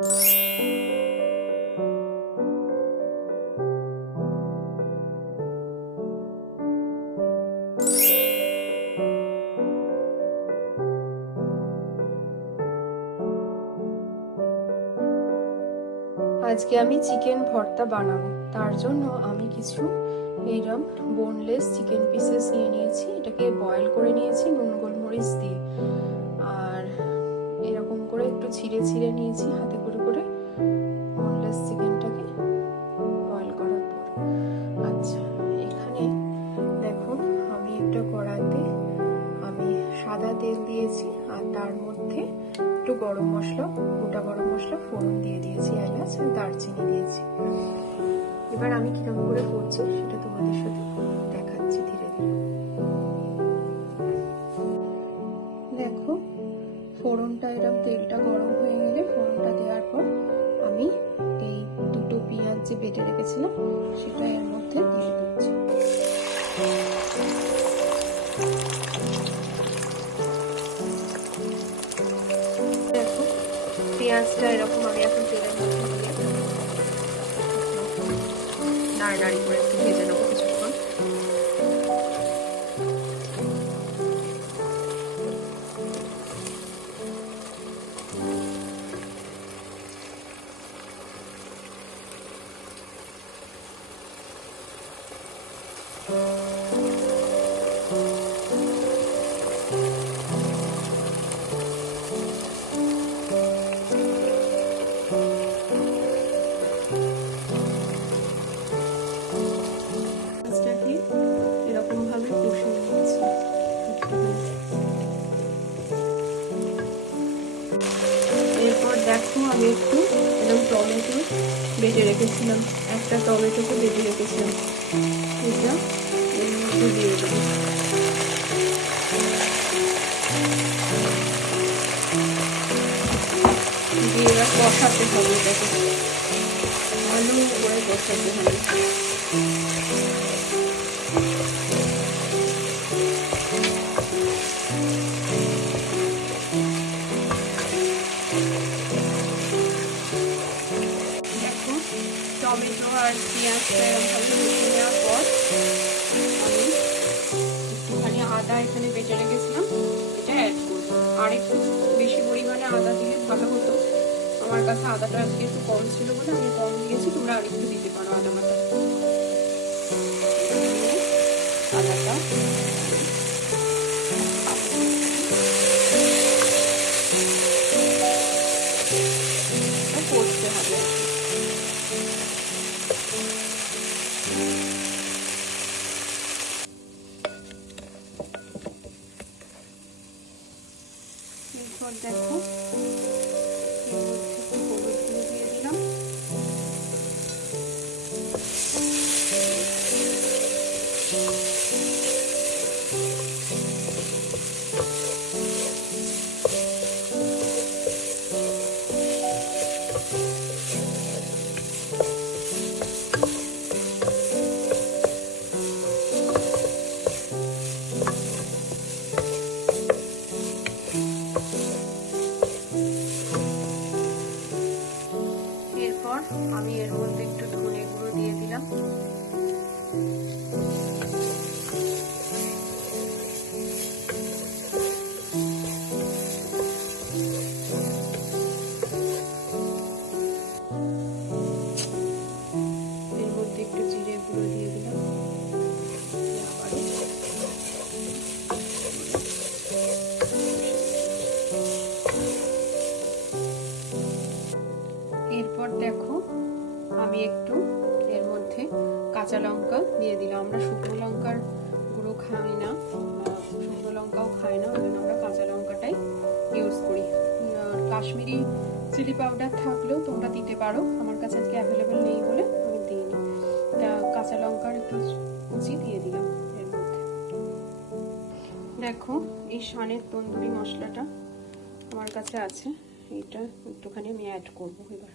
আজকে আমি চিকেন ভর্তা বানাবো, তার জন্য আমি কিছু এইরকম বোনলেস চিকেন পিসেস নিয়ে নিয়েছি। এটাকে বয়েল করে নিয়েছি নুন গোলমরিচ দিয়ে, আর এরকম করে একটু ছিঁড়ে ছিঁড়ে নিয়েছি হাতে করে করে বোনলেস চিকেনটাকে বয়েল করার পর। আচ্ছা, এখানে দেখুন আমি একটা কড়াইতে আমি সাদা তেল দিয়েছি, আর তার মধ্যে একটু গরম মশলা, গোটা গরম মশলা ফোড়ন দিয়ে দিয়েছি, এলাচ আর দারচিনি দিয়েছি। এবার আমি কিরকম করে করছি সেটা তোমাদের সাথে দেখাচ্ছি ধীরে ধীরে। দেখো, ফোড়নটা এরকম তেলটা গরম হয়ে গেলে ফোড়নটা দেওয়ার পর আমি এই দুটো পেঁয়াজ যে বেটে রেখেছিলাম সেটা এর মধ্যে দিয়ে দিচ্ছি। দেখো, পেঁয়াজটা এরকম আমি এখন তেলের মধ্যে দিয়ে নাড়ানাড়ি করে একটু ভেজে নেবো কিছুক্ষণ। এরকম ভাবে কষে নিয়েছি। এরপর দেখো আমি একটু এরকম টমেটো বেটে রেখেছিলাম, একটা টমেটোকে বেটে রেখেছিলাম, এটা এর মধ্যে দিয়ে দেবো। দিয়ে এবার কষাতে হবে, এটাকে ভালো করে কষাতে হবে। টমেটো আর পেঁয়াজটা এরকমভাবে মিশিয়ে নেওয়ার পর আমি একটুখানি আদা এখানে বেটে রেখেছিলাম, এটা অ্যাড করবো। আর একটু বেশি পরিমাণে আদা দিলে ভালো হতো, আমার কাছে আদাটা আজকে একটু কম ছিল বলে আমি কম দিয়েছি, তোমরা আর একটু দিতে পারো আদা বাটা। আদাটা কষতে হবে। এরপর দেখো হলুদ গুঁড়ো দিয়ে দিলাম, আমি এর মধ্যে একটু ধনে গুঁড়ো দিয়ে দিলাম, এর মধ্যে একটু জিরে গুঁড়ো দিয়ে দিলাম, এরপর দেখো আমি একটু এর মধ্যে কাঁচা লঙ্কা দিয়ে দিলাম। আমরা শুকনো লঙ্কার গুঁড়ো খাই না, শুকনো লঙ্কাও খাই না, ওই জন্য আমরা কাঁচা লঙ্কাটাই ইউজ করি। কাশ্মীরি চিলি পাউডার থাকলেও তোমরা দিতে পারো, আমার কাছে আজকে অ্যাভেলেবেল নেই বলে আমি দিইনি। কাঁচা লঙ্কার একটু কুচি দিয়ে দিলাম এর মধ্যে। দেখো, এই শানের তন্দুরি মশলাটা আমার কাছে আছে, এটা একটুখানি আমি অ্যাড করবো এবার।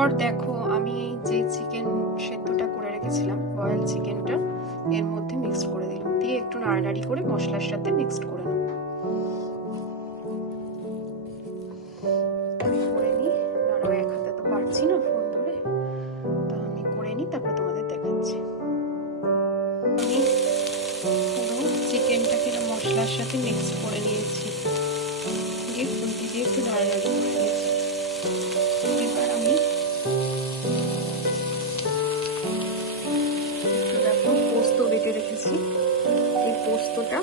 এরপর দেখো আমি এই যে চিকেন সেদ্ধটা করে রেখেছিলাম, বয়েল চিকেনটা এর মধ্যে মিক্সড করে দিলাম, দিয়ে একটু নাড়ানাড়ি করে মশলার সাথে মিক্সড করে নেব। আমি করে নিই, আরো এক হাতে তো পারছি না ফোন ধরে, তা আমি করে নিই, তারপরে তোমাদের দেখাচ্ছি। আমি পুরো চিকেনটাকে মশলার সাথে মিক্স করে নিয়েছি, দিয়ে খুন্তি দিয়ে একটু নাড়ানাড়ি করে নিয়েছি। এবার আমি একটু দেখো পোস্ত বেটে রেখেছি, এই পোস্তটা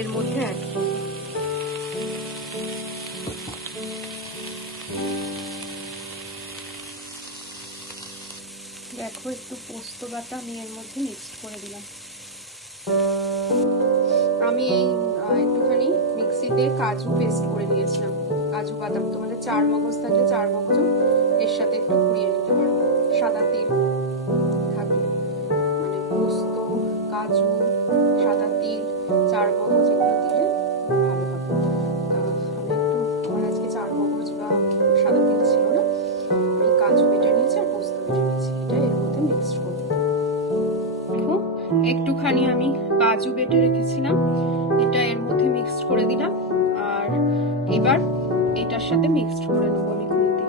এর মধ্যে অ্যাড করব। দেখো একটু পোস্ত বাটা আমি এর মধ্যে মিক্সড করে দিলাম। আমি এই একটুখানি মিক্সিতে কাজু পেস্ট করে নিয়েছিলাম, কাজু বাদাম, তোমাদের চার মগজ থাকলে চার মগজও এর সাথে একটু ঘুরিয়ে নিতে পারো, সাদা তিল থাকলে, মানে পোস্ত, কাজু, সাদা তিল, চার মগজ এগুলো দিলে ভালো হবে। আমি একটু, আমার আজকে চার মগজ বা সাদা তিল ছিল না, আমি কাজু বেটে নিয়েছি আর পোস্ত বেটে নিয়েছি, এটা এর মধ্যে মিক্সড করবো। একটুখানি আমি কাজু বেটে রেখেছিলাম, এটা এর মধ্যে মিক্সড করে দিলাম, আর এবার এটার সাথে মিক্সড করে নেবো আমি খুন্তি।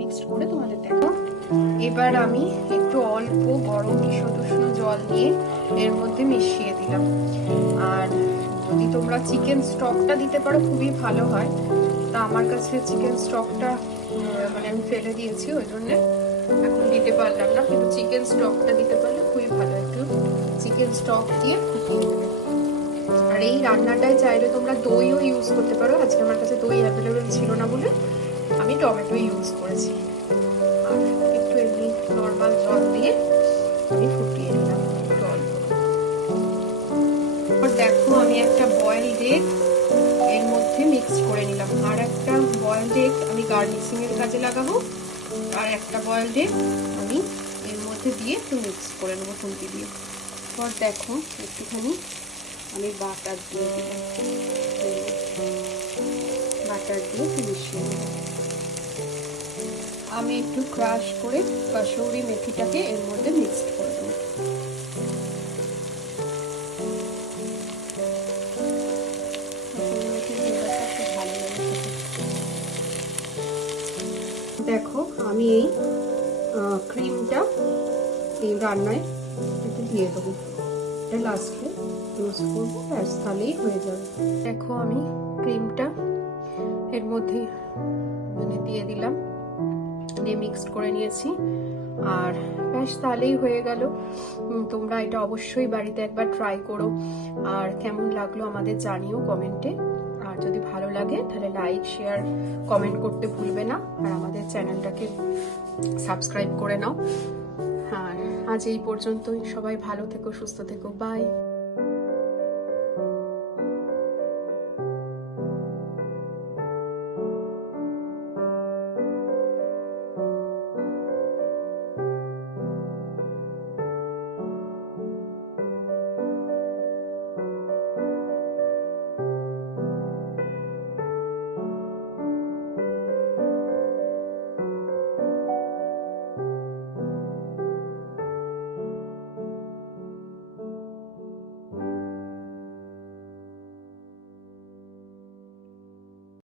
মিক্সড করে তোমাদের দেখো। এবার আমি একটু অল্প গরম ঈষৎ উষ্ণ জল নিয়ে এর মধ্যে মিশিয়ে দিলাম, আর যদি তোমরা চিকেন স্টকটা দিতে পারো খুবই ভালো হয়, তা আমার কাছে চিকেন স্টকটা মানে আমি ফেলে দিয়েছি, ওই জন্য এখন দিতে পারলাম না, কিন্তু চিকেন স্টকটা দিতে পারলে খুবই ভালো। একটু চিকেন স্টক দিয়ে ফুটিয়ে নেবে। আর এই রান্নাটায় চাইলে তোমরা দইও ইউজ করতে পারো, আজকে আমার কাছে দই অ্যাভেলেবেল ছিল না বলে আমি টমেটো ইউজ করেছি। আর একটু এমনি নর্মাল জল দিয়ে আমি ফুটিয়ে নিলাম জল। দেখো আমি একটা বয়েলড এগ এর মধ্যে মিক্স করে নিলাম, আর একটা বয়েলড এগ আমি গার্নিশিং এর কাজে লাগাবো, আর একটা বয়েলড এগ আমি এর মধ্যে দিয়ে একটু মিক্স করে নেবো খুন্তি দিয়ে। পর দেখো একটুখানি আমি বাটার দিয়ে দিলাম, বাটার দিয়ে একটু মিশিয়ে নেব। আমি একটু ক্রাশ করে কসুরি মেথিটাকে এর মধ্যে মিক্সড করে দেবো। দেখো আমি এই ক্রিমটা এই রান্নায় একটু দিয়ে দেবো, এটা লাস্টে ইউজ করবো, ব্যাস তাহলেই হয়ে যাবে। দেখো আমি ক্রিমটা এর মধ্যে মানে দিয়ে দিলাম, দিয়ে মিক্সড করে নিয়েছি, আর ব্যাস তাহলেই হয়ে গেল। তোমরা এটা অবশ্যই বাড়িতে একবার ট্রাই করো, আর কেমন লাগলো আমাদের জানিও কমেন্টে। আর যদি ভালো লাগে তাহলে লাইক, শেয়ার, কমেন্ট করতে ভুলবে না, আর আমাদের চ্যানেলটাকে সাবস্ক্রাইব করে নাও। আর আজ এই পর্যন্তই, সবাই ভালো থেকো, সুস্থ থেকো, বাই।